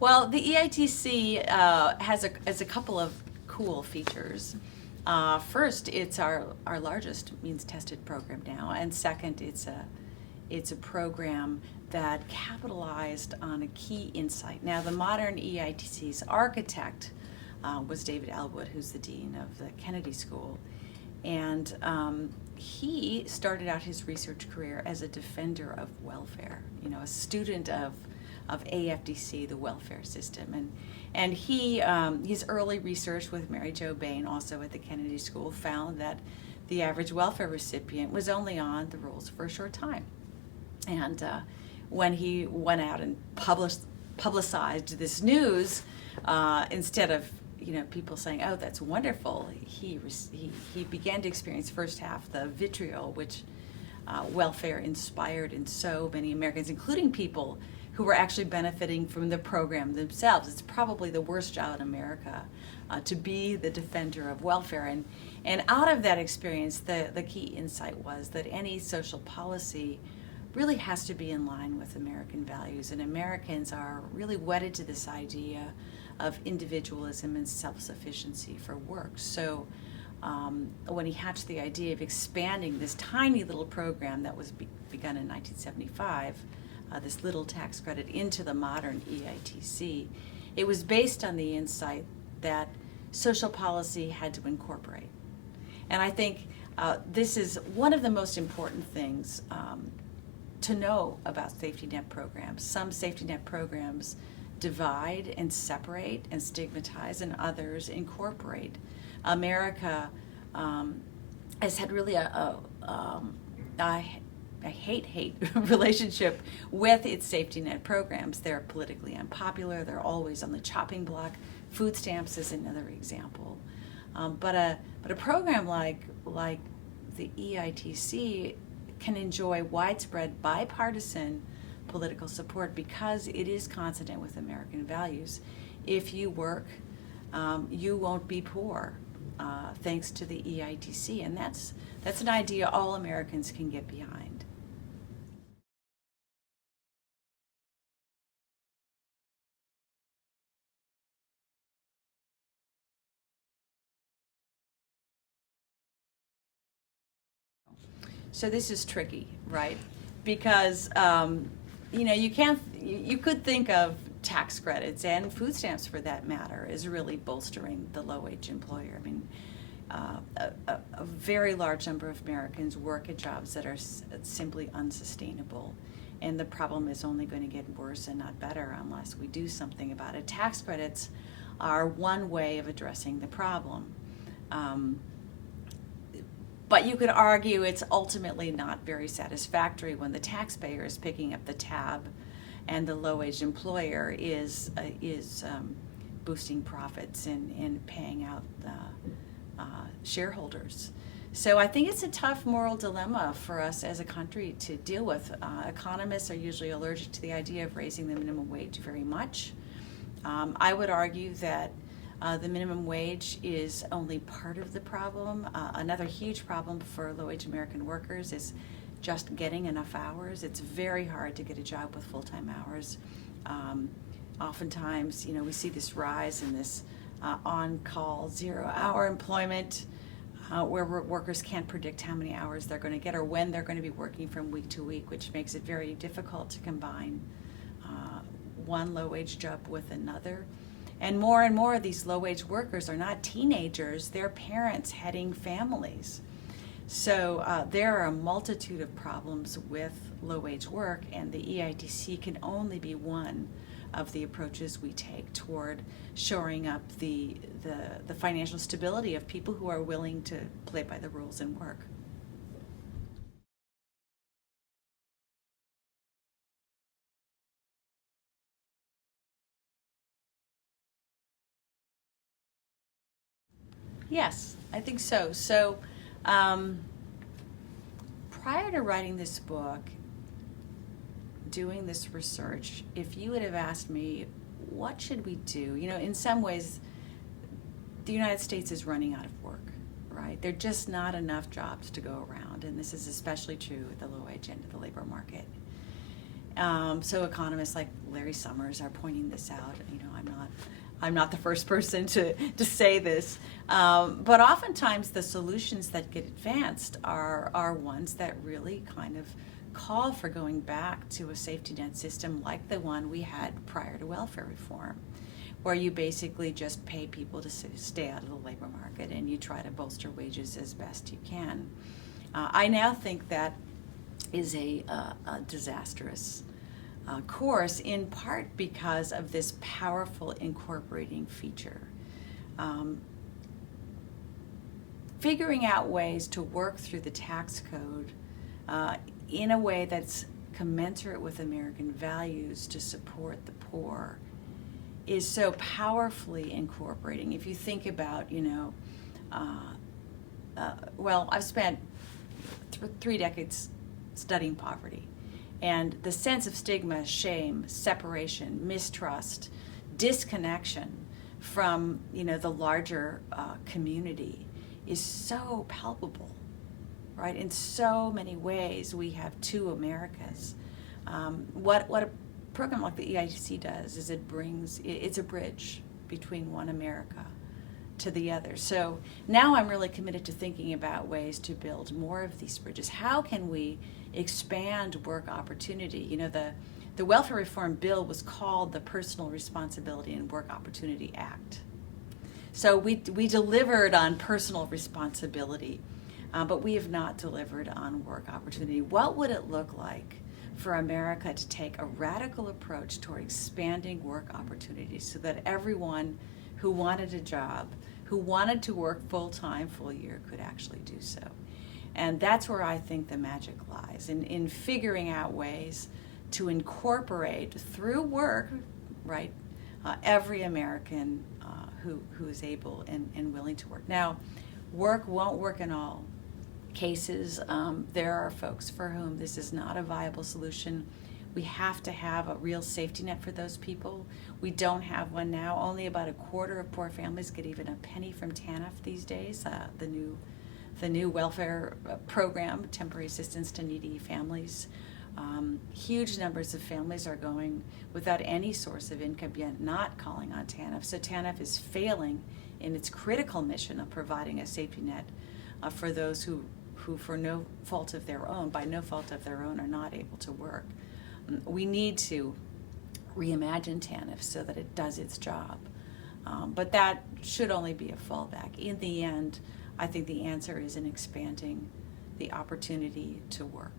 Well, the EITC has a couple of cool features. First, it's our largest means-tested program now, and second, it's a program that capitalized on a key insight. Now, the modern EITC's architect was David Elwood, who's the dean of the Kennedy School, and he started out his research career as a defender of welfare, a student of AFDC, the welfare system. And his early research with Mary Jo Bain, also at the Kennedy School, found that the average welfare recipient was only on the rolls for a short time. And when he went out and publicized this news, instead of people saying, "Oh, that's wonderful," he began to experience first half the vitriol which welfare inspired in so many Americans, including people who were actually benefiting from the program themselves. It's probably the worst job in America to be the defender of welfare. And out of that experience, the key insight was that any social policy really has to be in line with American values. And Americans are really wedded to this idea of individualism and self-sufficiency for work. So when he hatched the idea of expanding this tiny little program that was begun in 1975, this little tax credit, into the modern EITC, it was based on the insight that social policy had to incorporate. And I think this is one of the most important things to know about safety net programs. Some safety net programs divide and separate and stigmatize, and others incorporate. America has had really a hate relationship with its safety net programs. They're politically unpopular. They're always on the chopping block. Food stamps is another example. But a program like the EITC can enjoy widespread bipartisan political support because it is consonant with American values. If you work, you won't be poor, thanks to the EITC, and that's an idea all Americans can get behind. So this is tricky, right? Because you could think of tax credits and food stamps, for that matter, as really bolstering the low-wage employer. I mean, a very large number of Americans work at jobs that are simply unsustainable, and the problem is only going to get worse and not better unless we do something about it. Tax credits are one way of addressing the problem. But you could argue it's ultimately not very satisfactory when the taxpayer is picking up the tab and the low-wage employer is boosting profits and paying out shareholders. So I think it's a tough moral dilemma for us as a country to deal with. Economists are usually allergic to the idea of raising the minimum wage very much. I would argue that the minimum wage is only part of the problem. Another huge problem for low-wage American workers is just getting enough hours. It's very hard to get a job with full-time hours. Oftentimes, we see this rise in this on-call, zero-hour employment where workers can't predict how many hours they're going to get or when they're going to be working from week to week, which makes it very difficult to combine one low-wage job with another. And more of these low-wage workers are not teenagers, they're parents heading families. So there are a multitude of problems with low-wage work, and the EITC can only be one of the approaches we take toward shoring up the financial stability of people who are willing to play by the rules and work. Yes, I think so. So prior to writing this book, doing this research, if you would have asked me, what should we do? In some ways, the United States is running out of work, right? There are just not enough jobs to go around, and this is especially true at the low-wage end of the labor market. So economists like Larry Summers are pointing this out. I'm not the first person to say this, but oftentimes the solutions that get advanced are ones that really kind of call for going back to a safety net system like the one we had prior to welfare reform, where you basically just pay people to stay out of the labor market and you try to bolster wages as best you can. I now think that is a disastrous course, in part because of this powerful incorporating feature. Figuring out ways to work through the tax code in a way that's commensurate with American values to support the poor is so powerfully incorporating. If you think about, I've spent 3 decades studying poverty, and the sense of stigma, shame, separation, mistrust, disconnection from the larger community is so palpable, right? In so many ways, we have two Americas. What a program like the EITC does is it's a bridge between one America to the other. So now I'm really committed to thinking about ways to build more of these bridges. How can we expand work opportunity? The Welfare Reform Bill was called the Personal Responsibility and Work Opportunity Act. So we delivered on personal responsibility, but we have not delivered on work opportunity. What would it look like for America to take a radical approach toward expanding work opportunities so that everyone who wanted a job, who wanted to work full-time, full year, could actually do so? And that's where I think the magic lies, in figuring out ways to incorporate through work, right, every American who is able and willing to work. Now, work won't work in all cases. There are folks for whom this is not a viable solution. We have to have a real safety net for those people. We don't have one now. Only about a quarter of poor families get even a penny from TANF these days, the new welfare program, temporary assistance to needy families. Huge numbers of families are going without any source of income, yet not calling on TANF. So TANF is failing in its critical mission of providing a safety net for those who for no fault of their own, by no fault of their own, are not able to work. We need to reimagine TANF so that it does its job. But that should only be a fallback. In the end, I think the answer is in expanding the opportunity to work.